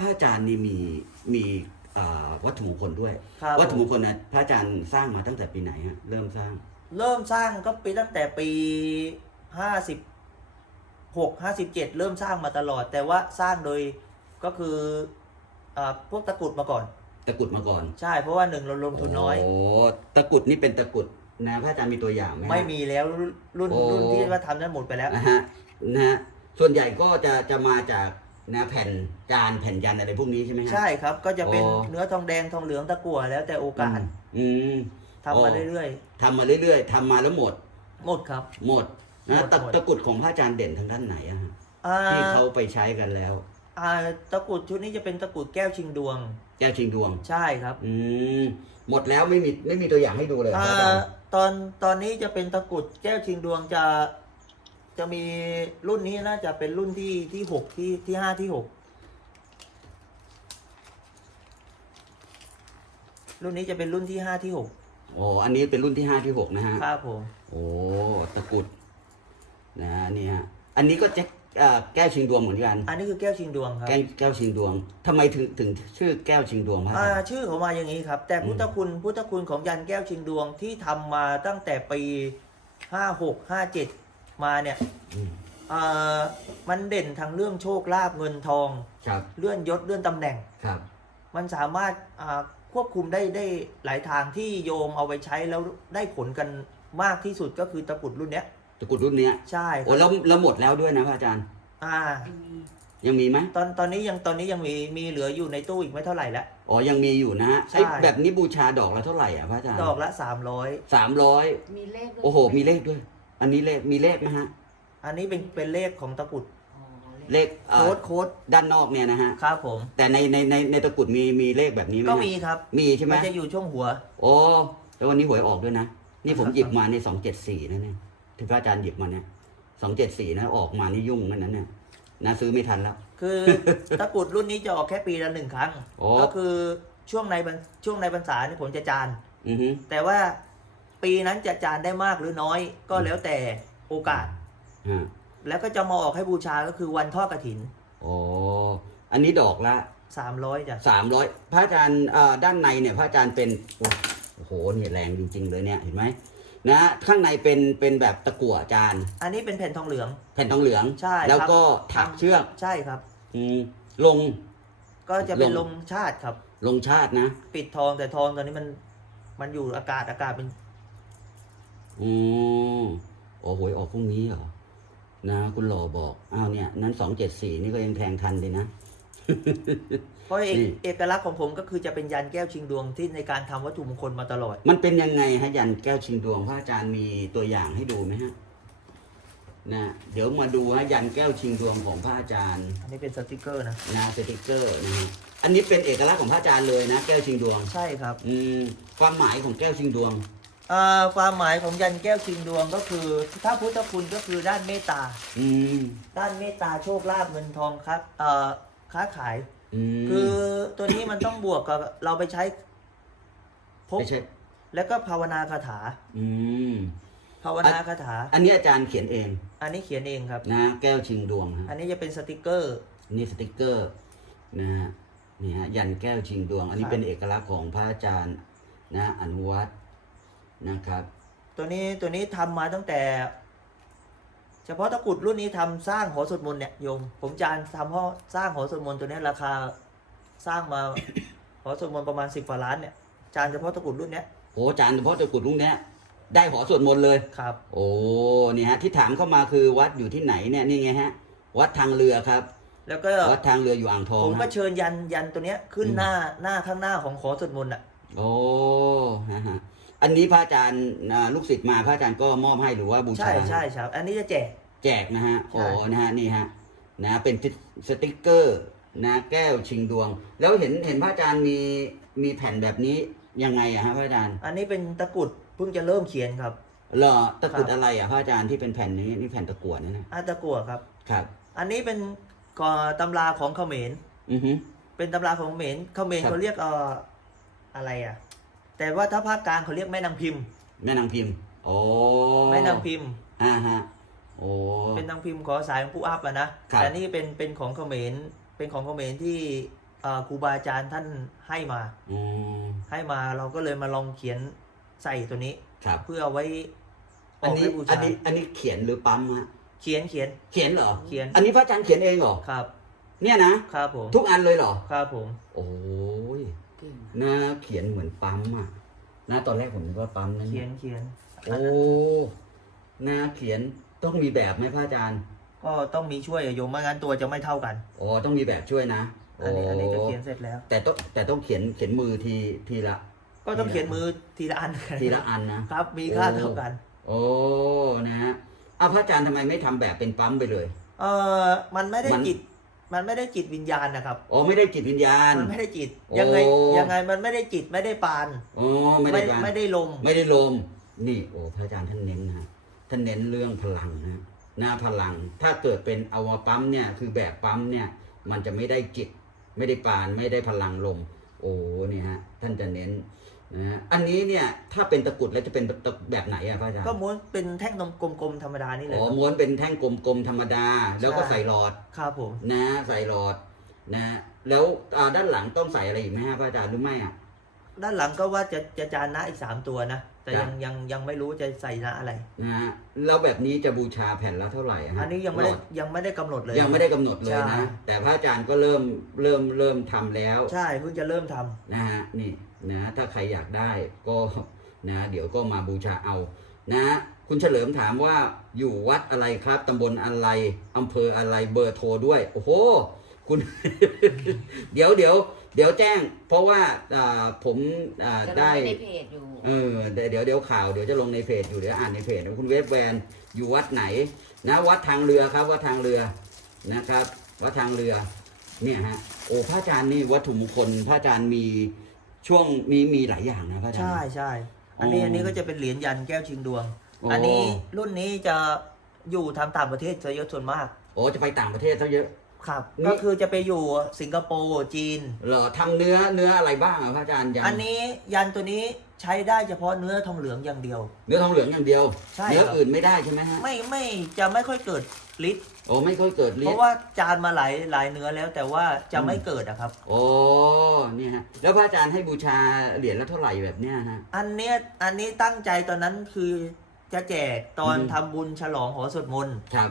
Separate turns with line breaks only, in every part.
พระอาจารย์นี่มีมีอ่าวัตถุมงคลด้วย
ครับ
วัตถุมงคลนะพระอาจารย์สร้างมาตั้งแต่ปีไหนฮะเริ่มสร้าง
เริ่มสร้างก็ปีตั้งแต่ปีห้าสิบหกห้าสิบเจ็ดเริ่มสร้างมาตลอด แต่ว่าสร้างโดยก็คืออาพวกตะกรุดมาก่อน
ตะกรุดมาก่อน
ใช่เพราะว่าหนึ่งเราลงทุนน้อย
โอ้ตะกรุดนี่เป็นตะกรุดนะพระอาจารย์มีตัวอย่างไหมฮะ
ไม่มีแล้วรุ่นรุ่น
โอ้
รุ่นที่ว่าทำนั้นหมดไปแล้ว
นะฮะนะฮะส่วนใหญ่ก็จะจะมาจาก นะแผ่นจานแผ่นยันอะไรพวกนี้ใช่ไหมฮะ
ใช่ครับ ก็จะเป็น
โอ้
เนื้อทองแดงทองเหลืองตะกั่วแล้วแต่โอกาส
อืม
ทำมา
โอ้
เรื่อย
ทำมาเรื่อยๆทำมาแล้วหมด
ๆ หมดครับ
หมดนะ
หมด
ตะ
หมด
ตะกรุดของพระอาจารย์เด่นทางด้านไหนอะฮะ
อ่า
ที่เขาไปใช้กันแล้ว
อ่าตะกรุดชุดนี้จะเป็นตะกรุดแก้วชิงดวง
แก้วชิงดวง
ใช่ครับ
อืม หมดแล้วไม่มีไม่มีตัวอย่างให้ดูเลยเหรอพ
อ่า
ระอาจารย์
ตอนตอนนี้จะเป็นตะกรุดแก้วชิงดวงจะ จะมีรุ่นนี้น่าจะเป็นรุ่นที่ที่หกที่ที่ห้าที่หกรุ่นนี้จะเป็นรุ่นที่ห้าที่หก
โอ้อันนี้เป็นรุ่นที่ห้าที่หกนะฮะ
ครับผม
โอ้ตะกรุดนะฮะนี่ฮะอันนี้ก็แจ็คเอ่อแก้วชิงดวงเหมือนกัน
อันนี้คือแก้วชิงดวงครับ
แก้วแก้วชิงดวงทำไมถึงถึงชื่อแก้วชิงดวงพระอา
อ่า
จารย์
ชื่อเขามาอย่างนี้ครับ แต่พุทธคุณพุทธคุณของยันแก้วชิงดวงที่ทำมาตั้งแต่ปีห้าหกห้าเจ็ด มาเนี่ย
อืม
อ่ามันเด่นทางเรื่องโชคลาภเงินทอง
ครับ
เลื่อนยศเลื่อนตำแหน่ง
ครับ
มันสามารถอ่าควบคุมได้ได้หลายทางที่โยมเอาไปใช้แล้วได้ผลกันมากที่สุดก็คือตะกรุดรุ่นเนี้ย
ตะกรุดรุ่นเนี้ย
ใช่ค
โอ้
รับ
แล้วแล้วหมดแล้วด้วยนะพระอาจารย์
อ่า
ยังมีไหม
ตอนตอนนี้ยังตอนนี้ยังมีมีเหลืออยู่ในตู้อีกไม่เท่าไหร่แล้ว
อ๋อยังมีอยู่นะฮะ
ใช่
ไอ้แบบนี้บูชาดอกละเท่าไหร่อะพระอาจารย์
ดอกละสามร้อย
สามร้อย
มีเลขด้วย
โอ้โห มีเลขด้วย อันนี้เลขมีเลขไหมฮะ
อันนี้เป็นเป็นเลขของตะกรุด
อ๋อ
เลขเอ่
โค้
อ
ดโค้ด
ด้านนอกเนี่ยนะฮะ
ครับผม
แต่ในในในในตะกรุดมีมีเลขแบบนี้ไหมฮะ
ก็มีครับ
มีใช่ไหม
มันจะอยู่ช่วงหัว
โอ้แล้ววันนี้หวยออกด้วยนะ นี่ผม
ครับ
หยิบมาในสองเจ็ดสี่นะเนี่ยที่พระอาจารย์หยิบมาเนี่ยสองเจ็ดสี่นะออกมานี่ยุ่งนั่นนั้นเนี่ยนะซื้อไม่ทันแล้ว
คือ ตะกรุดรุ่นนี้จะออกแค่ปีละหนึ่งครั้ง
โอ้
ก็คือช่วงในพรรช่วงในพรรษาเนี่ยผมจะจาน
อือฮึ
แต่ว่า ปีนั้นจะจานได้มากหรือน้อย ก็แล้วแต่โอกาส
ฮะ
แล้วก็จะมาออกให้บูชาก็คือวันทอดกระถิน
โอ้อันนี้ดอกละ
300จ้ะ
สามร้อยพระอาจารย์เอ่อด้านในเนี่ยพระอาจารย์เป็นโอ้โหเนี่ยแรงจริง ๆ เลยเนี่ยเห็นไหมนะข้างในเป็นเป็นแบบตะกั่วอาจารย์
อันนี้เป็นแผ่นทองเหลือง
แผ่นทองเหลือง
ใช่
แล้ว
ครับ
ก็ถักเชือก
ใช่ครับ
อืมลง
ก็จะเป็น
ล
ล
ง
งชาติครับ
ลงชาตินะ
ปิดทองแต่ทองตอนนี้มันมันอยู่อากาศอากาศเป็น
อืมโอ้โหวยออกพรุ่งนี้เหรอ นะ คุณหล่อบอก อ้าวเนี่ย นั้นสองเจ็ดสี่นี่ก็ยังแทงทันเลยนะ
เพราะเอก
นี่
เอกลักษณ์ของผมก็คือจะเป็นยันแก้วชิงดวงที่ในการทำวัตถุมงคลมาตลอด
มันเป็นยังไงฮะยันแก้วชิงดวงพระอาจารย์มีตัวอย่างให้ดูไหมฮะ นะ เดี๋ยวมาดูฮะยันแก้วชิงดวงของพระอาจารย์
อันนี้เป็นสติกเกอร์นะ
นะสติกเกอร์นะฮะอันนี้เป็นเอกลักษณ์ของพระอาจารย์เลยนะ แก้วชิงดวง
ใช่ครับ
อืมความหมายของแก้วชิงดวง
อ่า ความหมายของยันแก้วชิงดวงก็คือ ถ้าพุทธคุณก็คือด้านเมตตา
อืม
ด้านเมตตาโชคลาภเงินทองครับเอ่อค้าขาย
อืม
คือตัวนี้มันต้องบวกกับเราไปใช้พก
ไม่ใช่
แล้วก็ภาวนาคาถา
อืม
ภาวนาคาถา
อันนี้อาจารย์เขียนเอง
อันนี้เขียนเองครับ
นะแก้วชิงดวงฮะ
อันนี้จะเป็นสติกเกอร์
นี่สติกเกอร์นะฮะนี่ฮะยันแก้วชิงดวง อันนี้
ครับ
เป็นเอกลักษณ์ของพระอาจารย์นะอนุวัฒน์ นะครับ
ตัวนี้ตัวนี้ทำมาตั้งแต่ เฉพาะตะกรุดรุ่นนี้ทำสร้างหอสวดมนต์เนี่ยโยมผมจานทำเพราะสร้างหอสวดมนต์ตัวเนี้ยราคาสร้างมาหอสวดมนต์ประมาณสิบกว่าล้านเนี่ยจานเฉพาะตะกรุดรุ่นเนี้ย
โอ้อาจารย์เฉพาะตะกรุดลุงเนี้ยได้หอสวดมนต์เลย
ครับ
โอ้นี่ฮะที่ถามเข้ามาคือวัดอยู่ที่ไหนเนี่ยนี่ไงฮะ วัดทางเรือครับ
แล้วก็
วัดทางเรืออยู่อ่างทอง
ผมก็
ฮะ
เชิญยันยันตัวเนี้ยขึ้น
อืม
หน้าหน้าข้างหน้าของหอสวดมนต์อะ
โอ้ฮะฮะ อันนี้พระอาจารย์อ่าลูกศิษย์มาพระอาจารย์ก็มอบให้หรือว่าบูชา
ใช่ใช่ครับ อันนี้จะแจก
แจกนะฮะ
ใช่
โอ้ นะฮะ นี่ฮะ นะ เป็นสติกเกอร์นะ แก้วชิงดวง แล้วเห็น เห็นพระอาจารย์มี มีแผ่นแบบนี้ยังไงอะฮะพระอาจารย์
อันนี้เป็นตะกรุดเพิ่งจะเริ่มเขียนครับ
เหรอตะกรุด
ครับ
อะไรอะพระอาจารย์ที่เป็นแผ่นนี้ นี่แผ่นตะกั่วนี่นะ
อาตะกัวครับ
ครับ
อันนี้เป็นก่อตำราของเขมร
อือฮึ
เป็นตำราของเขมร เขมร
ครับ
เขาเรียกเอ่ออะไรอะ แต่ว่าถ้าภาคกลางเขาเรียกแม่นางพิมพ์
แม่นางพิมพ์โอ้
แม่นางพิมพ์
อ่าฮะโอ้
เป็นนางพิมพ์ขอสายของผู้อัพอะนะ
ครับ
แต่นี่เป็นเป็นของเขมรเป็นของเขมรที่เอ่อครูบาอาจารย์ท่านให้มา
อ๋อ
ให้มาเราก็เลยมาลองเขียนใส่ตัวนี้
ครับ
เพื่อเอาไว้อ
อัน
อก
นี้
ให้บู
อั
ชาน
นี้อันนี้เขียนหรือปั๊มฮะ
เขียนเขียน
เขียนเหรอ
เขียน
อันนี้พระอาจารย์เขียนเองเหรอ
ครับ
เนี่ยนะครับ
ผม
ทุกอันเลยเหรอ
ครับผม
โอ้ย
เก่ง
หน้าเขียนเหมือนปั๊มอะหน้าตอนแรกผมนึกว่าปั๊มนะ
เขี
เนี่ยย
นเขียน
โอ้หน้าเขียนต้องมีแบบไหมพระอาจารย์
ก็ต้องมีช่วยอะโยมไม่งั้นตัวจะไม่เท่ากัน
อ๋อต้องมีแบบช่วยนะ
อันนี้อันนี้ก็
โเขี
ยนเสร็จแล้ว
แต่ต้องแต่ต้องเขียนเขียนมือทีทีละ
ก็ต้องเขียนมือทีละอัน
ทีละอันนะ
ครับ มีค่าเท่ากัน
โอ้นะฮะเอาพระอาจารย์ทำไมไม่ทำแบบเป็นปั๊มไปเลย
เออมันไม่ได้
มัน
จิต มันไม่ได้จิตวิญญาณนะครับ
อ๋อไม่ได้จิตวิญญาณ
มันไม่ได้จิต
โอ้
ยังไงยังไงมันไม่ได้จิตไม่ได้ปาน
อ๋อไม่ได้การ
ไม่ได้ลม
ไม่ได้ลมนี่โอ้พระอาจารย์ท่านเน้นนะฮะท่านเน้นเรื่องพลังนะหน้าพลัง ถ้าเกิดเป็นอวปั๊มเนี่ยคือแบบปั๊มเนี่ยมันจะไม่ได้จิต ไม่ได้ปานไม่ได้พลังลม โอ้นี่ฮะท่านจะเน้น นะฮะอันนี้เนี่ยถ้าเป็นตะกรุดแล้วจะเป็นตะแบบไหนอะพระอาจารย์
ก็ม้วนเป็นแท่งนมกลมๆธรรมดานี่เลย
อ๋อ
ครับ
ม้วนเป็นแท่งกลมๆธรรมดา แล้วก็
ใช่
ใส่หลอด
ครับผม
นะใส่หลอดนะแล้วอ่าด้านหลังต้องใส่อะไรอีกไหมฮะพระอาจารย์หรือไม่อะ
ด้านหลังก็ว่าจะจะจานนะอีกสามตัวนะแต่
ครั
ยั
บ
งยังยังไม่รู้จะใส่นะอะไร
นะฮะแล้วแบบนี้จะบูชาแผ่นละเท่าไหร่ฮะ
อันนี้ยังไม่ได้
หลอ
ยังไม่ได้กำหนดเลย
ยังไม่ได้กำหนดเลย
ใช่
นะแต่พระอาจารย์ก็เริ่มเริ่มเริ่มทำแล้ว
ใช่เพิ่งจะเริ่มทำ
นะฮะนี่ นะถ้าใครอยากได้ก็นะเดี๋ยวก็มาบูชาเอานะคุณเฉลิมถามว่าอยู่วัดอะไรครับตำบลอะไรอำเภออะไรเบอร์โทรด้วย โอ้โห คุณ เดี๋ยวเดี๋ยวเดี๋ยวแจ้ง เพราะว่าอ่าผมอ่า
จะลง
ได้
ไว้ในเพจอยู่
เออเดี๋ยวเดี๋ยวเดี๋ยวข่าวเดี๋ยวจะลงในเพจอยู่เดี๋ยวอ่านในเพจนะคุณเวฟแวนอยู่วัดไหน นะวัดทางเรือครับวัดทางเรือนะครับ วัดทางเรือเนี่ยฮะโอ้พระอาจารย์นี่วัตถุมงคลพระอาจารย์มี ช่วงมีมีหลายอย่างนะพระอาจารย์
ใช่ใช่อันนี้
อ๋ออั
อันนี้ก็จะเป็นเหรียญยันแก้วชิงดวง
โอ้
อันนี้รุ่นนี้จะอยู่ทางต่างประเทศซะเยอะส่วนมาก
โอ้จะไปต่างประเทศซะเยอะ
ครับ
นี่
ก็คือจะไปอยู่สิงคโปร์จีน
เหรอทำเนื้อเนื้ออะไรบ้างอะพระอาจารย์ยั
อันนี้ยันตัวนี้ใช้ได้เฉพาะเนื้อทองเหลืองอย่างเดียว
เนื้อทองเหลืองอย่างเดียว
ใช่
เนื้อ
ครับ
อื่นไม่ได้ใช่ไหมฮะ
ไม่ไม่จะไม่ค่อยเกิดฤทธิ์
โอ้ไม่ค่อยเกิดฤ
เพ
ท
ราะ
ธิ์
ว่าจานมาหลายหลายเนื้อแล้วแต่ว่าจะไม่เกิดอะครับ
โอ้เนี่ยฮะแล้วพระอาจารย์ให้บูชาเหรียญละเท่าไหร่แบบเนี้ยฮะ
อันเนี้ยอันนี้ตั้งใจตอนนั้นคือจะแจกตอน
อืม
ทำบุญฉลองหอสวดมนต์
ครับ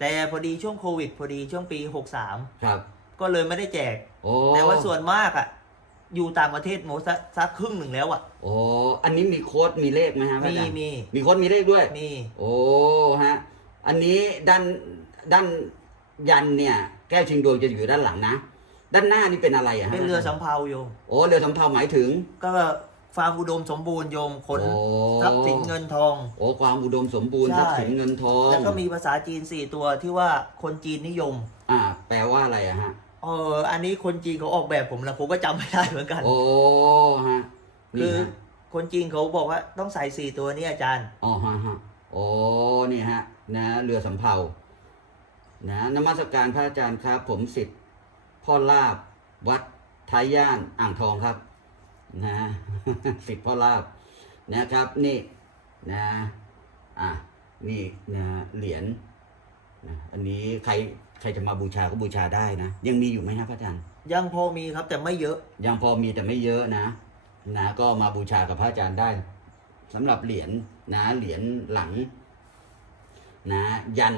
แต่พอดีช่วงโควิด พอดีช่วงปี
ครับ
63 ก็เลยไม่ได้แจก
โอ้
แต่ว่าส่วนมากอะอยู่ต่างประเทศหมดสักสักครึ่งหนึ่งแล้วอะ
โอ้อันนี้มีโค้ดมีเลขไหมฮะพระ
มี
อาจารย์
มี
มีโค้ดมีเลขด้วย
มี
โอ้ฮะ อันนี้ด้านด้านยันเนี่ย แก้วชิงดวงจะอยู่ด้านหลังนะ ด้านหน้านี่เป็นอะไรอะฮะ
เป็นเรือสำเภาโยม
โอ้เรือสำเภาหมายถึง
ก็ ฟาร์มอุดมสมบูรณ์โยมขน
โอ้
ทรัพย์สินเงินทอง
โอ้ความอุดมสมบูรณ์
ใช่
ทรัพย์สินเงินทอง
แล้วก็มีภาษาจีน4ตัวที่ว่าคนจีนนิยม
อ่า แปลว่าอะไรอะฮะ
เอออันนี้คนจีนเขาออกแบบผมแล้วผมก็จำไม่ได้เหมือนกัน
โอ้ฮะ
คื
นี่
อ
ฮะ
คนจีนเขาบอกว่าต้องใส่สี่ตัวนี้อาจารย์
อ๋อฮะฮะโอ้นี่ฮะ นะ เรือสำเภานะนมัสการพระอาจารย์ครับ ผมสิทธิ์พ่อลาบวัดท้ายย่านอ่างทองครับ นะสิทธิ์พ่อลาบนะครับนี่นะอะนี่นะเหรียญนะอันนี้ใครใครจะมาบูชาก็บูชาได้นะ ยังมีอยู่ไหมครับพระอาจารย์
ยังพอมีครับแต่ไม่เยอะ
ยังพอมีแต่ไม่เยอะนะ นะ ก็มาบูชากับพระอาจารย์ได้สำหรับเหรียญนะเหรียญหลัง นะ ยัน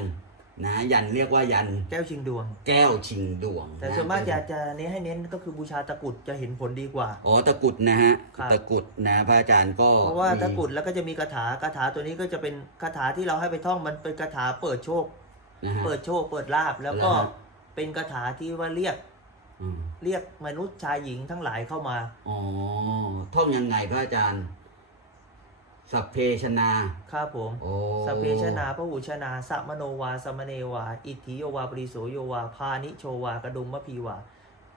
นะยันเรียกว่ายัน
แก้วชิงดวง
แก้วชิงดวง
แต่ะส่วนมากจะจะเน้นให้เน้นก็คือบูชาตะกรุดจะเห็นผลดีกว่า
อ๋อตะกรุดนะฮะ
ครับ
ตะกรุดนะพระอาจารย์ก็
เพราะว่า
มี
ตะกรุดแล้วก็จะมีคาถาคาถาตัวนี้ก็จะเป็นคาถาที่เราให้ไปท่องมันเป็นคาถาเปิดโชค
นะฮะ
เปิดโชคเปิดลาบแล้วก็
แล้วฮะ
เป็นคาถาที่ว่าเรียก
อืม
เรียกมนุษย์ชายหญิงทั้งหลายเข้ามา
อ๋อท่องยังไงพระอาจารย์ สัพเพชนา
ครับผม
โอ้
สพเพชนาพระหูชนาสัมมโนวาสมเนวา อิทธิโยวาปริโสโยวา พานิโชวากระดุมมะพีวา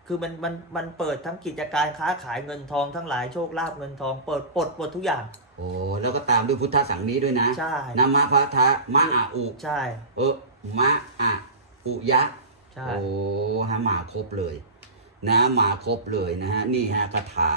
คือมันมันมันเปิดทั้งกิจการค้าขายเงินทองทั้งหลายโชคลาภเงินทองเปิดปลดปลดทุกอย่าง
โอ้แล้วก็ตามด้วยพุทธสังนี้ด้วยนะ
ใช่
นามาพระทะมะอาอุ
ใช่
เออมะอะอุยะ
ใช่
โอ้ฮะมาครบเลย นะมาครบเลยนะฮะนี่ฮะคาถา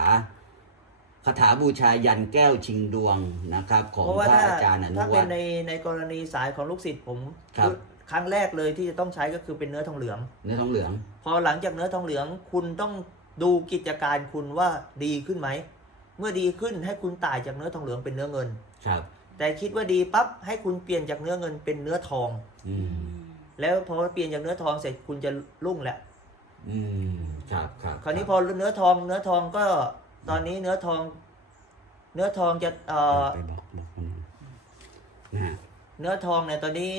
คาถาบูชายันแก้วชิงดวงนะครับ ของ
เพราะว่า
พระ
ถ้า
อาจารย์อนุ
ถ้าเป็
วันฒน์
ในในกรณีสายของลูกศิษย์ผม
ครับ
ครั้งแรกเลยที่จะต้องใช้ก็คือเป็นเนื้อทองเหลือง
เนื้อทองเหลือง
พอหลังจากเนื้อทองเหลืองคุณต้องดูกิจการคุณว่าดีขึ้นไหม เมื่อดีขึ้นให้คุณต่ายจากเนื้อทองเหลืองเป็นเนื้อเงิน
ครับ
แต่คิดว่าดีปั๊บให้คุณเปลี่ยนจากเนื้อเงินเป็นเนื้อทอง
อืม
แล้วพอเปลี่ยนจากเนื้อทองเสร็จคุณจะรุ่งแหละ
อืม ครับครับ
คราวนี้พอเนื้อทองเนื้อทองก็ ตอนนี้เนื้อทอง เนื้อทองจะเอ่อ
ไปบอกบอกคนนะฮะ
เนื้อทองเนี่ยตอนนี้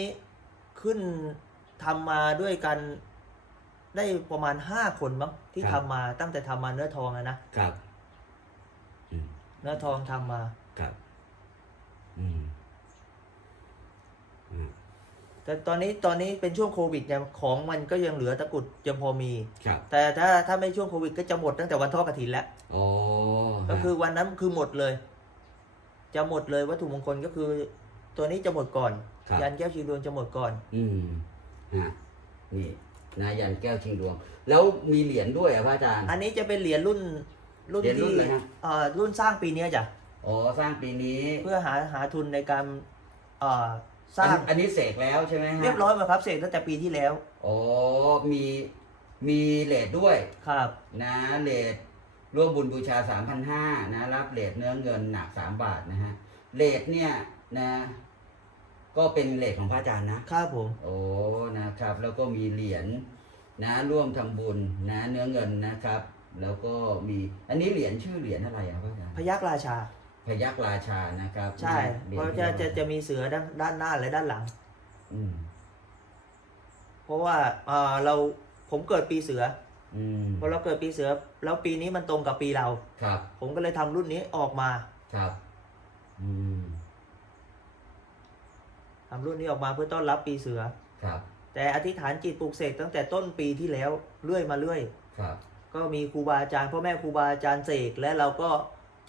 ขึ้นทำมาด้วยกันได้ประมาณห้าคนมั้งที่ทำมาตั้งแต่ทำมาเนื้อทองอะนะครับ
อืม
เนื้อทองทำมา
ครับอืมอืม
แต่ตอนนี้ตอนนี้เป็นช่วงโควิดเนี่ยของมันก็ยังเหลือตะกรุดยังพอมี
ครับ
แต่ถ้าถ้าไม่ช่วงโควิดก็จะหมดตั้งแต่วันทอดกระถินแล้ว
อ๋อ
ก็คือวันนั้นคือหมดเลย จะหมดเลยวัตถุมงคลก็คือ ตัวนี้จะหมดก่อน
ครับ
ยันแก้วชีดวงจะหมดก่อน
อืมฮะนี่นายันแก้วชิงดวง แล้วมีเหรียญด้วยอะพระอาจารย์
อันนี้จะเป็นเหรียญรุ่นรุ่น
เหรียญรุ่น
ที่
เลยฮะ
เอ่อรุ่นสร้างปีเนี้ยจ้ะ
อ๋อสร้างปีนี้
เพื่อหาหาทุนในการเอ่อสร้าง
อันอันนี้เสกแล้วใช่ไหมฮะ
เรียบร้อยมาครับเสร็จตั้งแต่ปีที่แล้ว
อ๋อมีมีเลทด้วย
ครับ
นะเลท ร่วมบุญบูชา 3,500นะรับเลทเนื้อเงินหนัก 3 บาทนะฮะเลทเนี่ยนะก็เป็นเลทของพระอาจารย์นะ
ครับผม
โอ้นะครับ แล้วก็มีเหรียญนะร่วมทำบุญนะเนื้อเงินนะครับ แล้วก็มีอันนี้เหรียญชื่อเหรียญอะไรอะพระอาจารย์
พยักราชา
พยักราชานะครับ
ใช่
หรียญ
เพราะจะจะจะมีเสือด้านด้านหน้าและด้านหลัง
อืม
เพราะว่าเอ่อเราผมเกิดปีเสือ
อืม
พอเราเกิดปีเสือ แล้วปีนี้มันตรงกับปีเรา
ครับ
ผมก็เลยทำรุ่นนี้ออกมา
ครับ อืม
ทำรุ่นนี้ออกมาเพื่อต้อนรับปีเสือ
ครับ
แต่อธิษฐานจิตปลูกเสกตั้งแต่ต้นปีที่แล้วเรื่อยมาเรื่อย
ครับ
ก็มีครูบาอาจารย์พ่อแม่ครูบาอาจารย์เสกและเราก็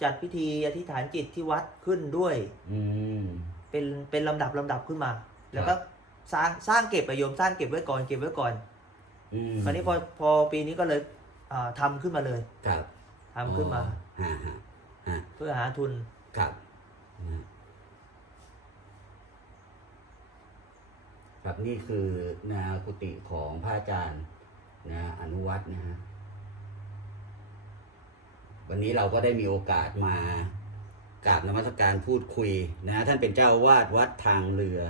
จัดพิธีอธิษฐานจิตที่วัดขึ้นด้วย
อืม
เป็นเป็นลำดับลำดับขึ้นมา แล้วก็
ครับ
สร้างสร้างเก็บอะโยมสร้างเก็บไว้ก่อนเก็บไว้ก่อน
อืม
คราวนี้พอพอปีนี้ก็เลยอ่าทำขึ้นมาเลย
ครับ
ทำขึ้นมา
อ๋อฮะฮะฮะ
เพื่อหาทุน
ครับนะครับนี่คือนากุฏิของพระอาจารย์นะอนุวัฒน์นะฮะวันนี้เราก็ได้มีโอกาสมากราบนมัสการพูดคุยนะท่านเป็นเจ้าอาวาดวัดทางเรือ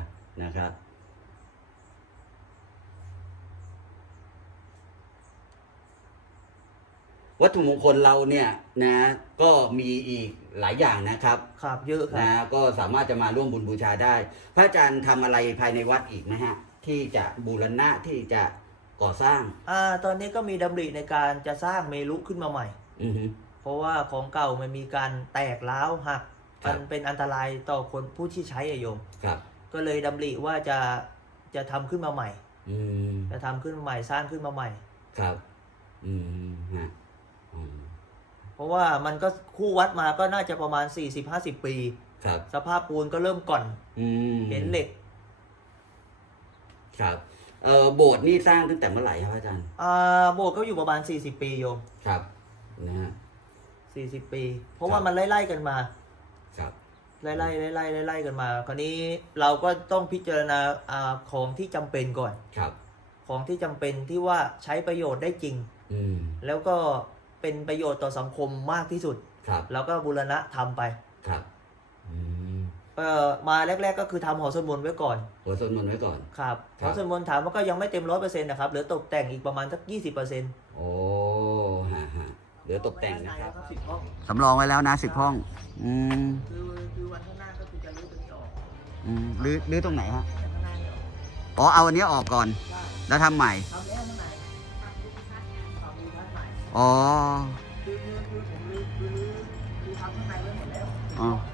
นะครับ วัตถุมงคลเราเนี่ยนะก็มีอีกหลายอย่างนะครับ
ครับเยอะครับ
นะก็สามารถจะมาร่วมบุญบูชาได้ พระอาจารย์ทำอะไรภายในวัดอีกไหมฮะ ที่จะบูรณะที่จะก่อสร้าง
อ่าตอนนี้ก็มีดำริในการจะสร้างเมรุขึ้นมาใหม่
อือฮึ
เพราะว่าของเก่ามันมีการแตกร้าวหัก
ครับ
มันเป็นอันตรายต่อคนผู้ที่ใช้อะโยม
ครับ
ก็เลยดำริว่าจะจะทำขึ้นมาใหม่
อืม
จะทำขึ้นมาใหม่สร้างขึ้นมาใหม่
ครับ อืมฮะอืม
เพราะว่ามันก็คู่วัดมาก็น่าจะประมาณ 40-50 ปี
ครับ
สภาพปูนก็เริ่มก่อน
อืม
เห็นเหล็ก
ครับเอ่อโบสถ์นี่สร้างตั้งแต่เมื่อไหร่ครับอาจารย์
อ่าโบสถ์ก็อยู่ประมาณ 40 ปีโยม
ครับนะฮะ
40 ปี เพราะ
ครับ
ว่ามันไล่ๆกันมา
ครับ
ไล่ๆไล่ๆไล่ๆไล่ๆกันมา คราวนี้เราก็ต้องพิจารณาอาของที่จำเป็นก่อน
ครับ
ของที่จำเป็นที่ว่าใช้ประโยชน์ได้จริง
อืม
แล้วก็ เป็นประโยชน์ต่อสังคมมากที่สุด
ครับ
แล้วก็บูรณะทำไป
ครับอืม
เอ่อมาแรก ๆ ก็คือทำหอสวดมนต์ไว้ก่อน
หัวสวดมนต์ไว้ก่อน
ครับ
ค
ห
รั
อบสวดมนต์ถามว่าก็ยังไม่เต็มร้อยเปอร์เซ็นต์นะครับเหลือตกแต่งอีกประมาณสักยี่สิบเปอร์เซ็นต์
โอ้ฮะฮะเหลือตกแต่งนะครับ
สิบห้อง
สำรองไว้แล้วนะสิบห้อง อืม
คือคือวันข้างหน้าก็คือจะรื้อตรงนี้ออก
อืมรื้อรื้อตรงไหนฮะ
แต่ข้างหน้าเนี่ยออก
อ๋อเอาอันนี้ออกก่อน
ใช่
แล้วทำใหม่
ทำแล้วข้างในท
อ๋อ อ๋อ